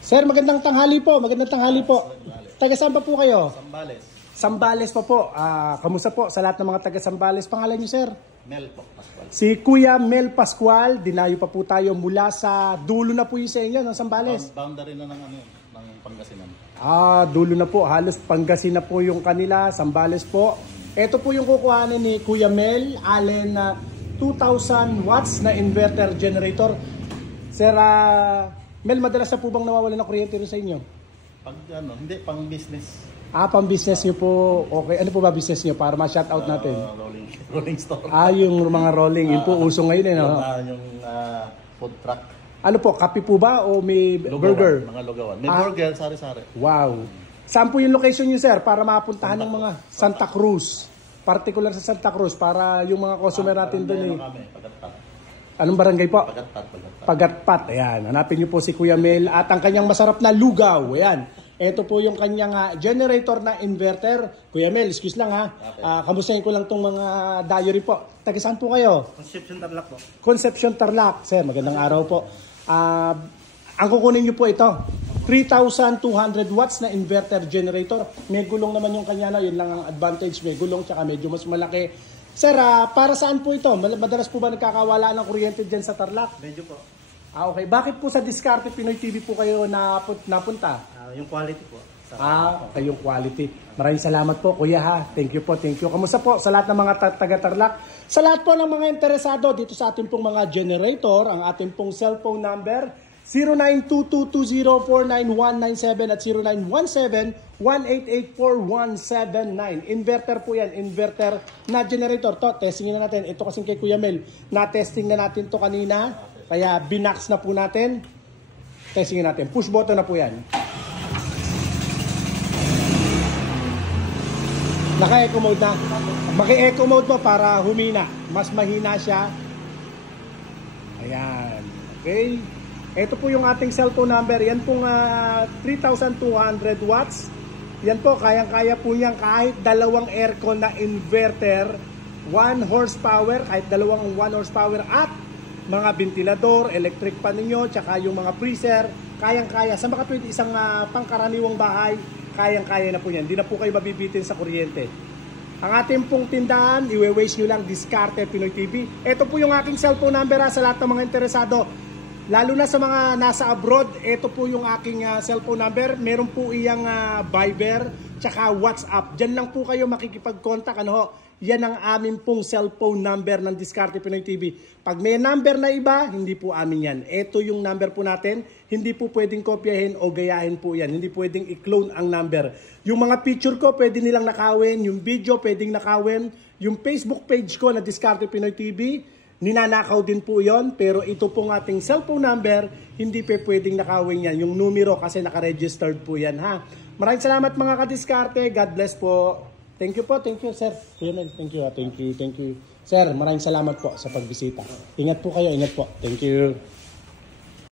Sir, magandang tanghali po. Magandang tanghali po. Taga saan pa po kayo? Sambales. Sambales pa po. Kamusta po sa lahat ng mga taga Sambales? Pangalan niyo, sir? Mel po, Pascual. Si Kuya Mel Pascual. Dinayo pa po tayo mula sa dulo na po yung sa inyo ng Sambales. Boundary na ng Pangasinan. Dulo na po. Halos Pangasinan po yung kanila. Sambales po. Ito po yung kukuhanin ni Kuya Mel Allen na 2,000 watts na inverter generator. Sir, Mel, madalas na po bang nawawalan ng kuryente rin sa inyo? Hindi, pang business. Pang business nyo po. Okay, ano po ba business nyo para ma-shoutout natin? Rolling store. Yung mga rolling. Yun po, uso ngayon no? Yung food truck. Ano po, kape po ba o may Lugawan, burger? mga lugawan. May burger, sari-sari. Wow. Saan po yung location nyo, sir? Para mapuntahan ng mga Santa Cruz. Particular sa Santa Cruz para yung mga customer natin doon Anong barangay po? Pagatpat. Ayan. Hanapin niyo po si Kuya Mel at ang kanyang masarap na lugaw. Ayan. Ito po yung kanyang generator na inverter. Kuya Mel, excuse lang ha. Okay. Kamustahin ko lang tong mga diary po. Taga saan po kayo? Conception Tarlac po. Conception Tarlac. Sir, magandang araw po. Ang kukunin niyo po ito. 3,200 watts na inverter generator. May gulong naman yung kanya na. Yun lang ang advantage. May gulong tsaka medyo mas malaki. Sir, para saan po ito? Madalas po ba nagkakawala ng kuryente dyan sa Tarlac? Medyo po. Okay. Bakit po sa Diskarte Pinoy TV po kayo napunta? Yung quality po. Okay, yung quality. Maraming salamat po, Kuya ha. Thank you po, thank you. Kamusta po sa lahat ng mga taga-Tarlac? Sa lahat po ng mga interesado dito sa ating pong mga generator, ang ating pong cellphone number, 0922204997 at 0917-1884179. Inverter po yan. Inverter na generator. Testingin na natin. Ito kasing kay Kuya Mel. Na-testing na natin to kanina. Kaya binax na po natin. Testingin natin. Push button na po yan. Naka-echo mode na. Maki-echo mode mo para humina. Mas mahina siya. Ayan. Okay. Ito po yung ating cellphone number. Yan pong 3,200 watts. Yan po, kayang-kaya po yan kahit dalawang aircon na inverter. 1 horsepower, kahit dalawang 1 horsepower at mga ventilador, electric pan ninyo, tsaka yung mga freezer. Kayang-kaya. Sa makatwid isang pangkaraniwang bahay, kayang-kaya na po yan. Hindi na po kayo mabibitin sa kuryente. Ang ating pong tindahan, i-waste nyo lang Diskarte Pinoy TV. Ito po yung aking cellphone number sa lahat ng mga interesado. Lalo na sa mga nasa abroad, ito po yung aking cellphone number. Meron po iyang Viber, tsaka WhatsApp. Diyan lang po kayo makikipag-contact. Yan ang amin pong cellphone number ng Diskarte Pinoy TV. Pag may number na iba, hindi po amin yan. Ito yung number po natin. Hindi po pwedeng kopyahin o gayahin po yan. Hindi pwedeng i-clone ang number. Yung mga picture ko, pwede nilang nakawin. Yung video, pwedeng nakawin. Yung Facebook page ko na Diskarte Pinoy TV, ninanakaw din po yon, pero ito pong ating cellphone number, hindi pa pwedeng nakawin yan. Yung numero kasi nakaregistered po yan ha. Maraming salamat mga kadiskarte. God bless po. Thank you po, thank you sir. Thank you, thank you. Sir, maraming salamat po sa pagbisita. Ingat po kayo, ingat po. Thank you.